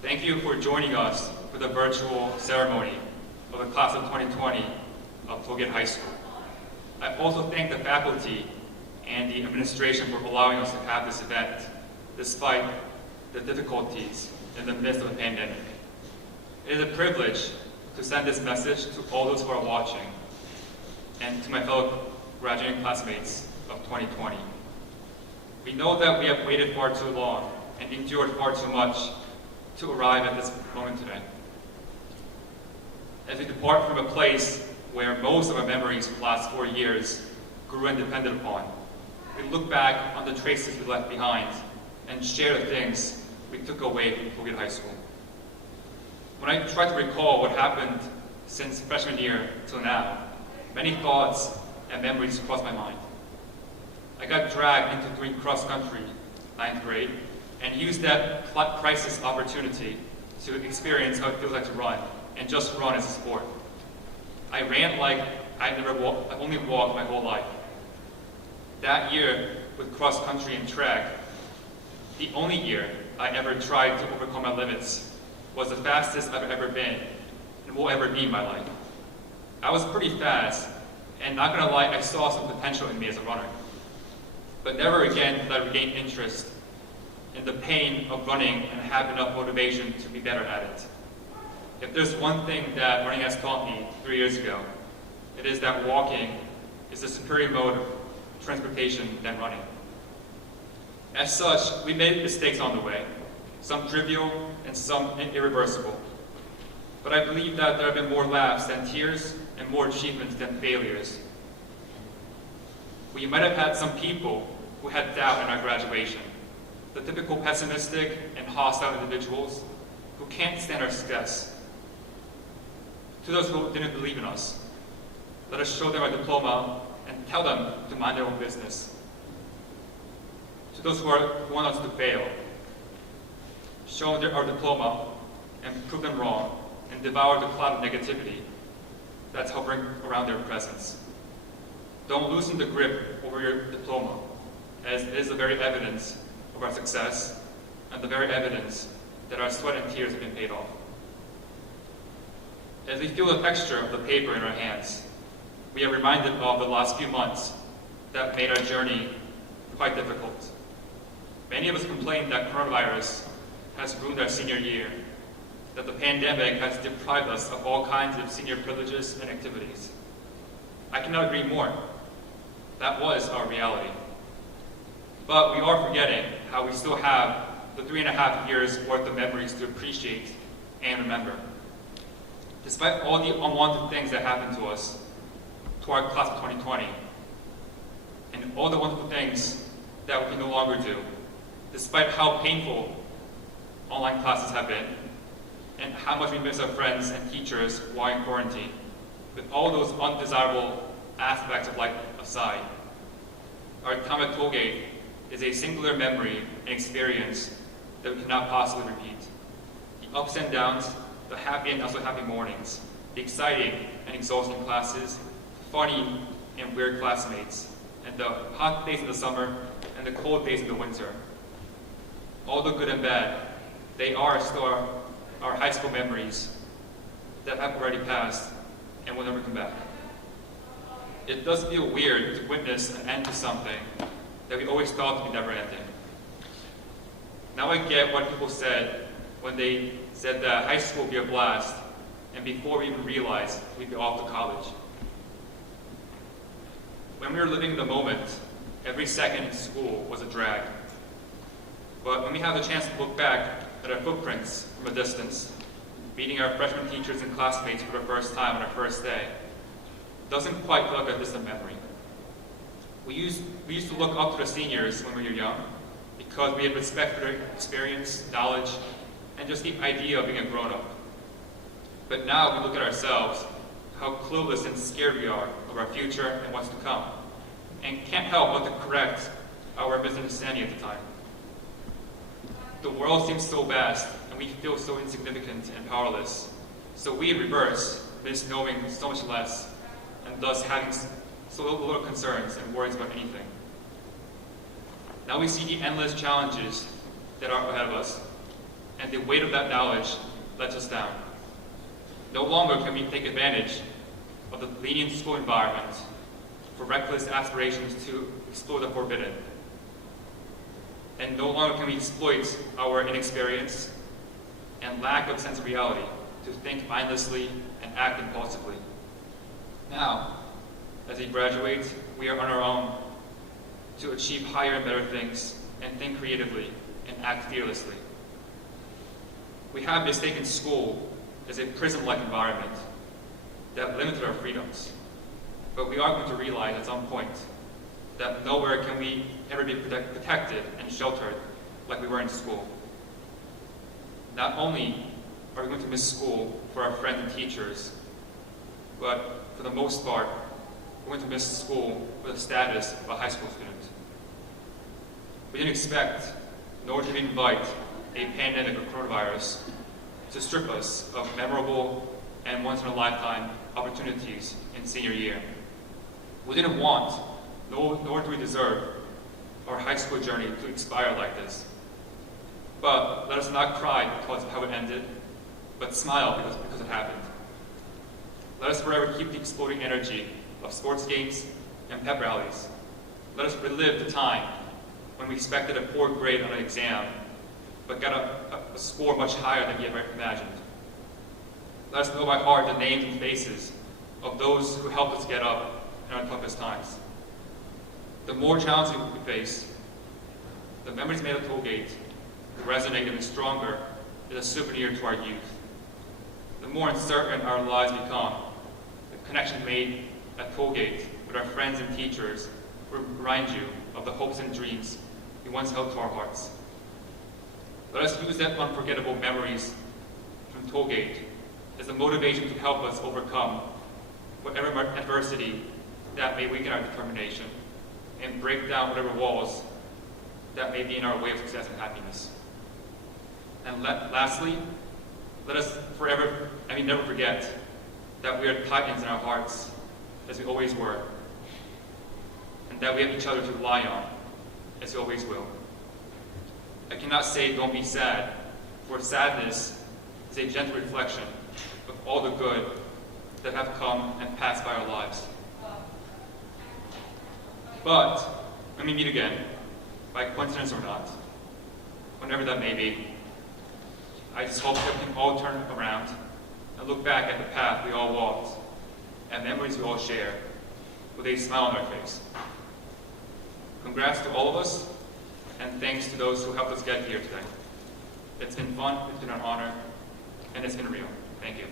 Thank you for joining us for the virtual ceremony of the class of 2020 of Phuket High School. I also thank the faculty and the administration for allowing us to have this event despite the difficulties in the midst of the pandemic. It is a privilege to send this message to all those who are watching and to my fellow graduating classmates of 2020. We know that we have waited far too long and endured far too much to arrive at this moment today. As we depart from a place where most of our memories for the last 4 years grew and depended upon, we look back on the traces we left behind and share the things we took away from Phuket High School. When I try to recall what happened since freshman year till now, many thoughts and memories cross my mind. I got dragged into doing cross-country 9th grade and used that crisis opportunity to experience how it feels like to run and just run as a sport. I ran like I've only walked my whole life. That year with cross-country and track, the only year I ever tried to overcome my limits, was the fastest I've ever been and will ever be in my life. I was pretty fast, and not gonna lie, I saw some potential in me as a runner. But never again did I regain interest in the pain of running and have enough motivation to be better at it. If there's one thing that running has taught me 3 years ago, it is that walking is the superior mode of transportation than running. As such, we made mistakes on the way, some trivial and some irreversible. But I believe that there have been more laughs than tears and more achievements than failures. We might have had some people who had doubt in our graduation, the typical pessimistic and hostile individuals who can't stand our success. To those who didn't believe in us, let us show them our diploma and tell them to mind their own business. To those who want us to fail, show them our diploma and prove them wrong and devour the cloud of negativity that's hovering around their presence. Don't loosen the grip over your diploma, as it is the very evidence of our success and the very evidence that our sweat and tears have been paid off. As we feel the texture of the paper in our hands, we are reminded of the last few months that made our journey quite difficult. Many of us complain that coronavirus has ruined our senior year, that the pandemic has deprived us of all kinds of senior privileges and activities. I cannot agree more. That was our reality. But we are forgetting how we still have the 3.5 years worth of memories to appreciate and remember. Despite all the unwanted things that happened to us, to our class of 2020, and all the wonderful things that we can no longer do, despite how painful online classes have been, and how much we miss our friends and teachers while in quarantine, with all those undesirable aspects of life aside, our time at Tollgate is a singular memory and experience that we cannot possibly repeat. The ups and downs, the happy and not so happy mornings, the exciting and exhausting classes, funny and weird classmates, and the hot days in the summer and the cold days in the winter. All the good and bad, they are still our high school memories that have already passed and will never come back. It does feel weird to witness an end to something that we always thought to be never ending. Now I get what people said when they said that high school would be a blast, and before we even realized we'd be off to college. When we were living the moment, every second in school was a drag. But when we have the chance to look back at our footprints from a distance, meeting our freshman teachers and classmates for the first time on our first day, it doesn't quite feel like a distant memory. We used to look up to the seniors when we were young because we had respect for their experience, knowledge, and just the idea of being a grown-up. But now we look at ourselves, how clueless and scared we are of our future and what's to come, and can't help but to correct our misunderstanding at the time. The world seems so vast, and we feel so insignificant and powerless. So we, in reverse, miss knowing so much less, and thus having so little concerns and worries about anything. Now we see the endless challenges that are ahead of us, and the weight of that knowledge lets us down. No longer can we take advantage of the lenient school environment for reckless aspirations to explore the forbidden. And no longer can we exploit our inexperience and lack of sense of reality to think mindlessly and act impulsively. Now, as we graduate, we are on our own to achieve higher and better things and think creatively and act fearlessly. We have mistaken school as a prison-like environment that limited our freedoms. But we are going to realize at some point that nowhere can we ever be protected and sheltered like we were in school. Not only are we going to miss school for our friends and teachers, but for the most part, we're going to miss school for the status of a high school student. We didn't expect, nor did we invite, a pandemic or coronavirus to strip us of memorable and once-in-a-lifetime opportunities in senior year. We didn't want, nor do we deserve, our high school journey to expire like this. But let us not cry because of how it ended, but smile because it happened. Let us forever keep the exploding energy of sports games and pep rallies. Let us relive the time when we expected a poor grade on an exam, but got a score much higher than we ever imagined. Let us know by heart the names and faces of those who helped us get up in our toughest times. The more challenges we face, the memories made at Tollgate resonate even stronger as a souvenir to our youth. The more uncertain our lives become, the connection made at Tollgate with our friends and teachers will remind you of the hopes and dreams we once held to our hearts. Let us use that unforgettable memories from Tollgate as a motivation to help us overcome whatever adversity that may weaken our determination and break down whatever walls that may be in our way of success and happiness. And lastly, let us never forget that we are Titans in our hearts, as we always were, and that we have each other to rely on, as we always will. I cannot say don't be sad, for sadness is a gentle reflection of all the good that have come and passed by our lives. But when we meet again, by coincidence or not, whenever that may be, I just hope that we can all turn around and look back at the path we all walked and memories we all share with a smile on our face. Congrats to all of us, and thanks to those who helped us get here today. It's been fun, it's been an honor, and it's been real. Thank you.